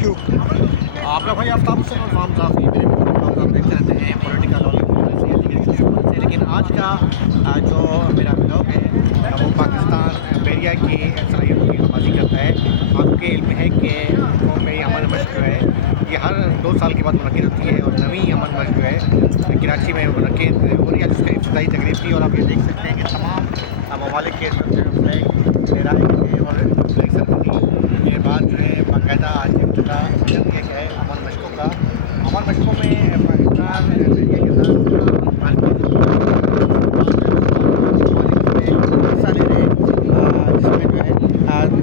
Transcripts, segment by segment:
Thank you. आप लोग भाई आफ्ताब हुसैन और फार्म साहब मेरे प्रोग्राम आप देखते रहते हैं पॉलिटिकल और से, लेकिन आज का जो मेरा ब्लॉग है वो पाकिस्तान बैरिया की सलाहियतों की नमाजी करता है। आपके इल्म है कि कौम में अमन मश्क जो है ये हर 2 साल के बाद मुनक़िद होती है और नवी अमन मश्क जो है कराची में मुनक़िद हो रही है, जिसका इब्तिदाई तकरीब थी। और आप ये देख सकते हैं कि तमाम ममालिक के फ्लैग लहराए गए हैं और फ्लैग सेरेमनी के बाद जो है बाकायदा आज इब्तिदा एक है अमन मशकों का। अमन मशकों में पाकिस्तान बैरिया के साथ हिस्सा ले रहे हैं, जिसमें जो है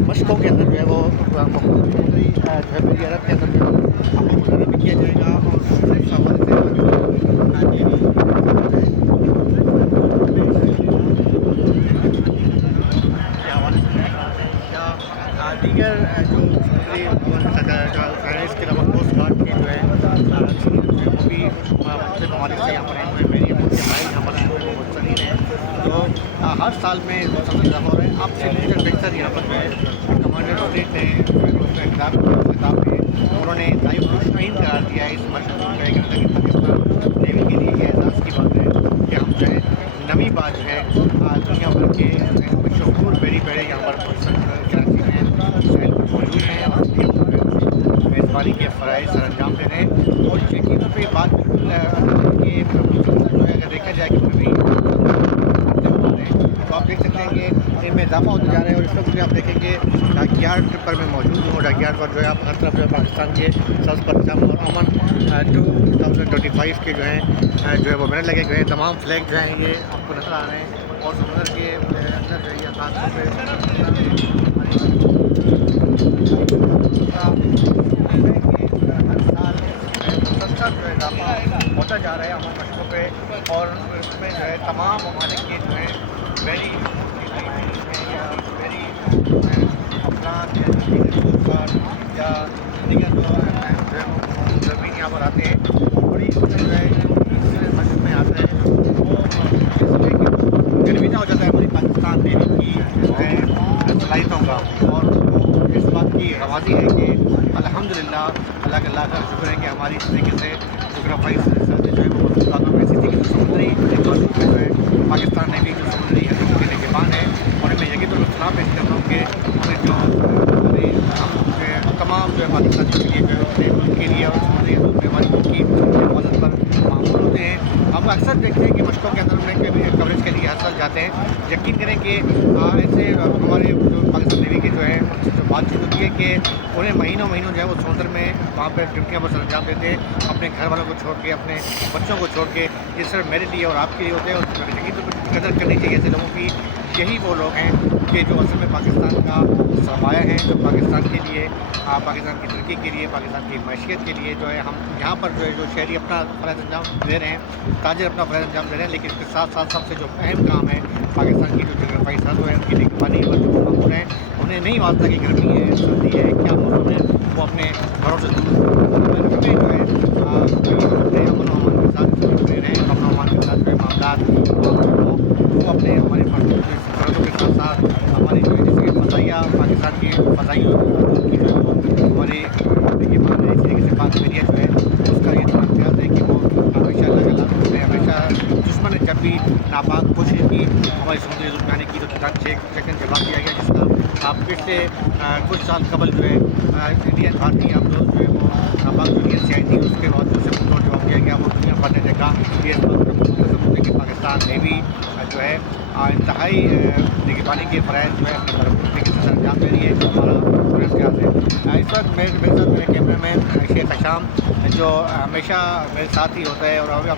मशकों के अंदर जो है वो समुद्री जो है बैरिया रब के अंदर जो है आपको मुजरब भी किया जाएगा और मुख्तलिफ हवाले दीगर जो समुद्री इसके अलावा कोस्ट गार्ड की जो है वो भी मुख्तलिफ ममालिक से यहाँ पर आए हुए हैं। मेरी उनके भाई यहाँ पर आए हुए हैं, वो मुर्सलीन हैं। तो हर साल में मौसम इजाफा हो रहा है। अब से लेकर बेहतर यहाँ पर जो है कमांडर स्टेट ने खिताब में उन्होंने लाइव मुतमईन करार दिया है इस मशक को। कि पाकिस्तान नेवी के लिए ये एहसास की बात है कि हम जो है नमी बात जो है दुनिया भर के मशहूर बेरी पेड़े यहाँ पर कराची में मौजूद हैं और मेज़बानी के फ़राइज़ सर अंजाम दे रहे हैं। और यकीन तौर पर ये बात बिल्कुल कि जो है अगर देखा जाए कि नमी तो आप देख सकते हैं कि इनमें इजाफा होता जा रहा है। और इस वक्त भी आप देखेंगे डाकयार्ड पर मैं मौजूद हूँ। डाकयार्ड पर जो है आप हर तरफ जो है पाकिस्तान के सब्ज़ परचम और अमन 2025 के जो है वो बैनर लगे हुए हैं। तमाम फ्लैग जो हैं ये आपको नज़र आ रहे हैं और समुद्र के अंदर जो है ये खास तौर पर हर साल मुसलसल जो है इजाफा होता जा रहा है अमन मशकों पे। और इसमें जो है तमाम ममालिक के जो है वेरी अफगान या दीगर जो ज़मीन यहाँ पर आते हैं बड़ी जो है मशक में आते हैं वो गर्मीजा हो जाता है हमारी पाकिस्तान नेवी की जो है सलाहियतों का। और इस बात की आवाज़ी है कि अल्हम्दुलिल्लाह अल्लाह का शुक्र है कि हमारी इस तरीके से जोग्राफाई जो है वो मुताबिक में ऐसी थी कि समुद्री जो है पाकिस्तान नेवी जो समुद्री हदूद के निगरान है और मैं यकीन तौर पर सलाह पेश करता हूँ कि हमें जो हम तमाम जो है पाकिस्तानियों के लिए जो है अपने मुल्क के लिए और समुद्री हदूद में हमारे मुल्क की हिफाजत पर मामूल होते हैं। हम अक्सर देखते हैं कि मशकों के अंदर उन्हें कवरेज के लिए हर साल जाते हैं। यकीन करें कि ऐसे हमारे जो पाकिस्तान नेवी के जो है उनसे जो बातचीत होती है कि उन्हें महीनों जो है वो समुद्र में वहाँ पर ड्यूटियाँ पर सरंजाम देते हैं अपने घर वालों को छोड़ के, अपने बच्चों को छोड़ के। ये सिर्फ मेरे लिए और आपके लिए होते हैं। और यकीन तो कदर करनी चाहिए ऐसे लोगों की। यही वो लोग हैं कि जो असल में पाकिस्तान का सरमाया है, जो पाकिस्तान के लिए पाकिस्तान की तरक्की के लिए, पाकिस्तान की मैशियत के लिए जो है हम यहाँ पर जो है जो शहरी अपना फ़र्ज़ अंजाम दे रहे हैं, ताजिर अपना फ़र्ज़ अंजाम दे रहे हैं। लेकिन इसके साथ साथ सबसे जो अहम काम है पाकिस्तान की जो जोग्राफाई सरहद है उनकी निगरानी पर जो मामूर हैं उन्हें नहीं वास्ता कि गर्मी है, सर्दी है, क्या मौसम है, वो अपने घरों से दूर हमें जो है अपने अमन अमान के साथ जुड़े रहें। अमन अमान के साथ जो है मामला वो अपने हमारे सरहदों के साथ साथ हमारी जो है जैसे फ़ज़ाइया पाकिस्तान की फ़ज़ाई की जो है वो हमारे देखिए मान इस तरीके से पाक बैरिया जो है उसका ये इम्तियाज़ है कि वो हमेशा हमेशा दुश्मन ने जब भी नापाक कोशिश की हमारी समुद्री हदूद में आने की तो सेकंड जवाब दिया गया, जिसका आप पिछले कुछ साल कबल जो है इंडियन भारतीय आप लोग जो है वो नापाक यूनियन से आई थी, उसके बाद जो जवाब दिया गया वो दुनिया भर ने देखा कि इस बात पर कि पाकिस्तान नेवी जो है इंतहाई निगरानी के फ़राइज़ जो है अपनी भरपूर तरीके से सरंजाम दे रही है, जो हमारा इम्तियाज़ है। इस वक्त मेरे साथ मेरे कैमरे में शेख हशाम जो हमेशा मेरे साथ ही होता है और अभी हम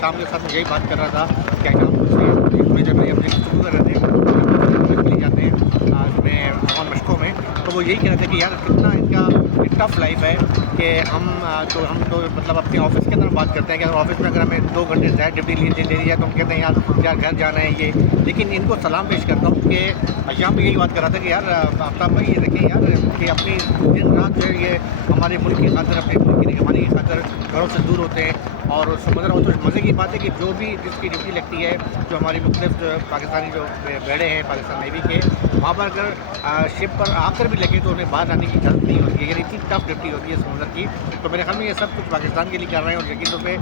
शाम के साथ में यही बात कर रहा था कि हशाम से थोड़ी देर में अपने गुफ्तगू कर रहे थे जाते हैं इसमें अमन मशकों में। तो वो यही कह रहे थे कि यार कितना इनका टफ़ लाइफ है कि हम तो मतलब अपने ऑफिस के अंदर बात करते हैं कि अगर ऑफिस में अगर हमें 2 घंटे ज़्यादा ड्यूटी ले ली है तो हम कहते हैं यार घर जाना है ये। लेकिन इनको सलाम पेश करता हूँ कि यहाँ पर यही बात कर रहा था कि यार आफ्ताब भाई ये देखें यार कि अपनी दिन रात जो है ये हमारे मुल्क की खातर अपने मुल्क की निगरानी की खातर घरों से दूर होते हैं। और समझ तो मज़े की बात है कि जो भी जिसकी ड्यूटी लगती है जो हमारी मुख्तलिफ पाकिस्तानी जो बेड़े हैं पाकिस्तान नेवी के, वहाँ पर अगर शिप पर आकर भी लगे तो उन्हें बाहर आने की इजाज़त नहीं होती है। यानी इतनी टफ ड्यूटी होती है समुंदर की। तो मेरे ख्याल में ये सब कुछ पाकिस्तान के लिए कर रहे हैं और यकीन तौर पे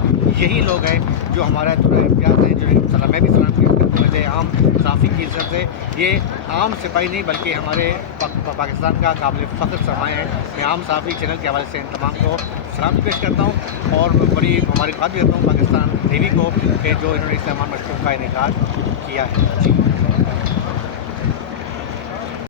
यही लोग हैं जो हमारा थोड़ा इम्तियाज़ है, जो सलाम मैं भी सलाम करता हूँ आम साफ़ी की इज्जत से। ये आम सिपाही नहीं बल्कि हमारे पाकिस्तान का काबिल फ़ख्र सरमाया है। मैं आम साफ़ी चैनल के हवाले से इन तमाम को सलाम पेश करता हूँ और बड़ी हमारी बात भी करता हूँ पाकिस्तान नेवी को कि जो इन्होंने इस तमाम मशरूम का इनेकाद किया है। जी।